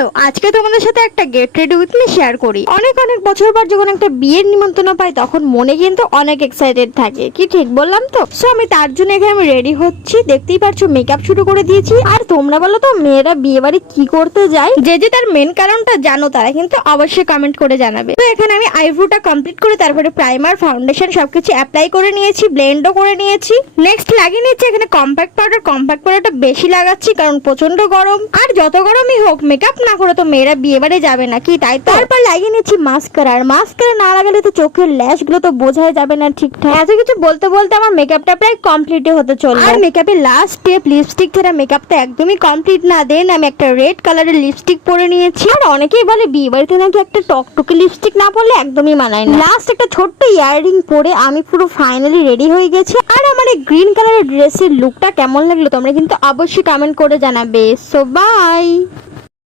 চলো আজকে তোমাদের সাথে একটা get ready with me share করি। অনেক অনেক বছর পর যখন একটা বিয়ের নিমন্ত্রণ পাই তখন মনে কিন্তু অনেক এক্সাইটেড থাকে, কি ঠিক বললাম তো? সো আমি তার জন্য এখানে আমি রেডি হচ্ছি, দেখতেই পারছো মেকআপ শুরু করে দিয়েছি। আর তোমরা বলো তো মেয়েরা বিয়ে বাড়ি কি করতে যায়? যে যে তার মেন কারণটা জানো তারা কিন্তু অবশ্যই কমেন্ট করে জানাবে। তো এখানে আমি আইব্রোটা কমপ্লিট করে তারপরে প্রাইমার ফাউন্ডেশন সবকিছু অ্যাপ্লাই করে নিয়েছি, ব্লেন্ডও করে নিয়েছি। নেক্সট লাগিয়ে নিচ্ছি এখানে কম্প্যাক্ট পাউডারটা বেশি লাগাচ্ছি কারণ প্রচন্ড গরম। আর যত গরমই হোক মেকআপ না করে তো মেয়েরা বিয়ে বাড়ি যাবে না, কি তাই? তারপর লাগিয়ে নিচ্ছি মাস্কারা। আর মাস্কারা না লাগালে তো চোখের ল্যাশ গুলো তো বোঝাই যাবে না ঠিকঠাক। এত কিছু বলতে বলতে আমার মেকআপটা প্রায় কমপ্লিট হতে চললো। আর মেকআপের লাস্ট স্টেপ লিপস্টিক ছাড়া মেকআপটা একদমই কমপ্লিট না। দেন আমি একটা রেড কালারের লিপস্টিক পরে নিয়েছি। আর অনেকেই বলে বিয়ে বাড়িতে নাকি একটা টকটকে লিপস্টিক না পরলে একদমই মানায় না। লাস্ট একটা ছোট্ট ইয়াররিং পরে আমি পুরো ফাইনালি রেডি হয়ে গেছি। আর আমার এই গ্রিন কালারের ড্রেসের লুকটা কেমন লাগলো তোমরা কিন্তু অবশ্যই কমেন্ট করে জানাবে। So by.